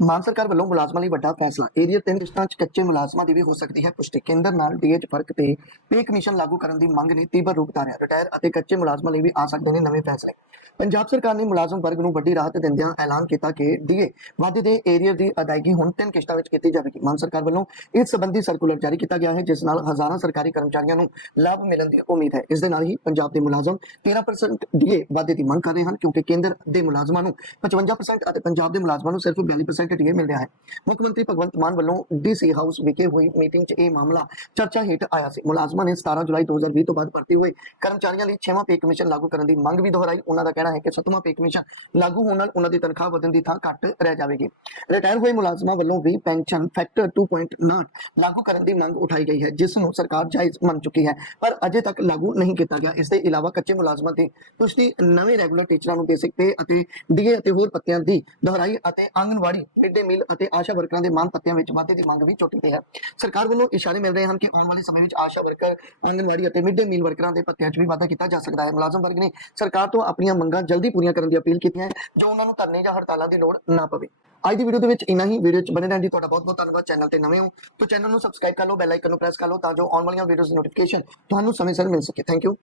ਮਾਨ ਸਰਕਾਰ ਵੱਲੋਂ ਮੁਲਾਜ਼ਮਾਂ ਲਈ ਵੱਡਾ ਫੈਸਲਾ। ਏਰੀਆ 3 ਕਿਸ਼ਤਾਂ 'ਚ ਕੱਚੇ ਮੁਲਾਜ਼ਮਾਂ ਦੀ ਵੀ ਹੋ ਸਕਦੀ ਹੈ ਪੁਸ਼ਟੀ। ਕੇਂਦਰ ਨਾਲ ਡੀਏ ਫ਼ਰਕ ਤੇ ਪੇ ਕਮਿਸ਼ਨ ਲਾਗੂ ਕਰਨ ਦੀ ਮੰਗ ਨੇ ਤੀਬਰ ਰੂਪ ਧਾਰਿਆ। ਰਿਟਾਇਰ ਅਤੇ ਕੱਚੇ ਮੁਲਾਜ਼ਮਾਂ ਲਈ ਵੀ ਆ ਸਕਦੇ ਨੇ ਨਵੇਂ ਫੈਸਲੇ। ਪੰਜਾਬ ਸਰਕਾਰ ਨੇ ਮੁਲਾਜ਼ਮ ਵਰਗ ਨੂੰ ਵੱਡੀ ਰਾਹਤ ਦਿੰਦਿਆਂ ਐਲਾਨ ਕੀਤਾ ਕਿ ਡੀਏ ਵਾਧੇ ਦੇ ਏਰੀਆ ਦੀ ਅਦਾਇਗੀ ਹੁਣ ਤਿੰਨ ਕਿਸ਼ਤਾਂ ਵਿੱਚ ਕੀਤੀ ਜਾਵੇਗੀ। ਮਾਨ ਸਰਕਾਰ ਵੱਲੋਂ ਇਸ ਸੰਬੰਧੀ ਸਰਕੂਲਰ ਜਾਰੀ ਕੀਤਾ ਗਿਆ ਹੈ, ਜਿਸ ਨਾਲ ਹਜ਼ਾਰਾਂ ਸਰਕਾਰੀ ਕਰਮਚਾਰੀਆਂ ਨੂੰ ਲਾਭ ਮਿਲਣ ਦੀ ਉਮੀਦ ਹੈ। ਇਸ ਦੇ ਨਾਲ ਹੀ ਪੰਜਾਬ ਦੇ ਮੁਲਾਜ਼ਮ 13% ਡੀਏ ਵਾਧੇ ਦੀ ਮੰਗ ਕਰ ਰਹੇ ਹਨ, ਕਿਉਂਕਿ ਕੇਂਦਰ ਦੇ ਮੁਲਾਜ਼ਮਾਂ ਨੂੰ 55% ਅਤੇ ਪੰਜਾਬ ਦੇ ਮੁਲਾਜ਼ਮਾਂ ਨੂੰ ਸਿਰਫ 42% ਡੀਏ ਮਿਲ ਰਿਹਾ ਹੈ। ਮੁੱਖ ਮੰਤਰੀ ਭਗਵੰਤ ਮਾਨ ਵੱਲੋਂ ਡੀਸੀ ਹਾਊਸ ਵਿਖੇ ਹੋਈ ਮੀਟਿੰਗ 'ਚ ਇਹ ਮਾਮਲਾ ਚਰਚਾ ਹੇਠ ਆਇਆ ਸੀ। ਮੁਲਾਜ਼ਮਾਂ ਨੇ 17 ਜੁਲਾਈ 2020 ਤੋਂ ਬਾਅਦ ਭਰਤੀ ਹੋਏ ਕਰਮਚਾਰੀਆਂ ਲਈ 6ਵਾਂ ਪੇ ਕਮਿਸ਼ਨ ਲਾਗੂ ਕਰਨ ਦੀ ਮੰਗ ਵੀ ਦੁਹਰਾਈ। ਉਹਨਾਂ ਦਾ ਕਹਿਣਾ ਹੈ ਕਿ 7ਵਾਂ ਪੇ ਕਮਿਸ਼ਨ ਲਾਗੂ ਹੋਣ ਨਾਲ ਉਹਨਾਂ ਦੀ ਤਨਖਾਹ ਵਧਣ ਦੀ ਥਾਂ ਘੱਟ ਰਹਿ ਜਾਵੇਗੀ। ਰਿਟਾਇਰ ਹੋਏ ਮੁਲਾਜ਼ਮਾਂ ਵੱਲੋਂ ਵੀ ਪੈਨਸ਼ਨ ਫੈਕਟਰ 2.9 ਲਾਗੂ ਕਰਨ ਦੀ ਮੰਗ ਉਠਾਈ ਗਈ ਹੈ, ਜਿਸ ਨੂੰ ਸਰਕਾਰ ਜਾਇਜ਼ ਮੰਨ ਚੁੱਕੀ ਹੈ। ਪਰ ਅਜੇ ਤੱਕ ਲਾਗੂ ਨਹੀਂ ਕੀਤਾ ਗਿਆ। ਇਸ ਦੇ ਇਲਾਵਾ ਕੱਚੇ ਮੁਲਾਜ਼ਮਾਂ ਤੇ ਪੁਸ਼ਟੀ ਨਵੇਂ ਰੈਗੂਲਰ ਟੀਚਰਾਂ ਨੂੰ ਬੇਸਿਕ ਪੇ ਅਤੇ ਡੀਏ ਅਤੇ ਹੋਰ ਪੱਤਿਆਂ ਦੀ ਦੁਹਰਾਈ ਅਤੇ ਆਂਗਨਵਾੜੀ ਮਿਡ ਡੇ ਮੀਲ ਅਤੇ ਆਸ਼ਾ ਵਰਕਰਾਂ ਦੇ ਮਾਨ ਪੱਤਿਆਂ ਵਿੱਚ ਵਾਧੇ ਦੀ ਮੰਗ ਵੀ ਚੁੱਕੀ ਗਈ ਹੈ। ਸਰਕਾਰ ਵੱਲੋਂ ਇਸ਼ਾਰੇ ਮਿਲ ਰਹੇ ਹਨ ਕਿ ਆਉਣ ਵਾਲੇ ਸਮੇਂ ਵਿੱਚ ਆਸ਼ਾ ਵਰਕਰ ਆਂਗਨਵਾੜੀ ਅਤੇ ਮਿਡ ਡੇ ਮੀਲ ਵਰਕਰਾਂ ਦੇ ਪੱਤਿਆਂ 'ਚ ਵੀ ਵਾਧਾ ਕੀਤਾ ਜਾ ਸਕਦਾ ਹੈ। ਮੁਲਾਜ਼ਮ ਵਰਗ ਨੇ ਸਰਕਾਰ ਤੋਂ ਆਪਣੀਆਂ ਮੰਗਾਂ ਜਲਦੀ ਪੂਰੀਆਂ ਕਰਨ ਦੀ ਅਪੀਲ ਕੀਤੀ ਹੈ, ਜੋ ਉਹਨਾਂ ਨੂੰ ਧਰਨੇ ਜਾਂ ਹੜਤਾਲਾਂ ਦੀ ਲੋੜ ਨਾ ਪਵੇ। ਅੱਜ ਦੀ ਵੀਡੀਓ ਦੇ ਵਿੱਚ ਇੰਨਾ ਹੀ। ਵੀਡੀਓ 'ਚ ਬਣੇ ਰਹਿਣ ਦੀ ਤੁਹਾਡਾ ਬਹੁਤ ਬਹੁਤ ਧੰਨਵਾਦ। ਚੈਨਲ ਤੇ ਨਵੇਂ ਹੋ ਤਾਂ ਚੈਨਲ ਨੂੰ ਸਬਸਕ੍ਰਾਈਬ ਕਰ ਲਓ ਬੈਲ ਆਈਕਨ ਨੂੰ ਪ੍ਰੈਸ ਕਰ ਲਓ ਤਾਂ ਜੋ ਆਉਣ ਵਾਲੀਆਂ ਵੀਡੀਓਜ਼ ਦੀ ਨੋਟੀਫਿਕੇਸ਼ਨ ਤੁਹਾਨੂੰ ਸਮੇਂ ਸਿਰ ਮਿਲ ਸਕੇ। Thank you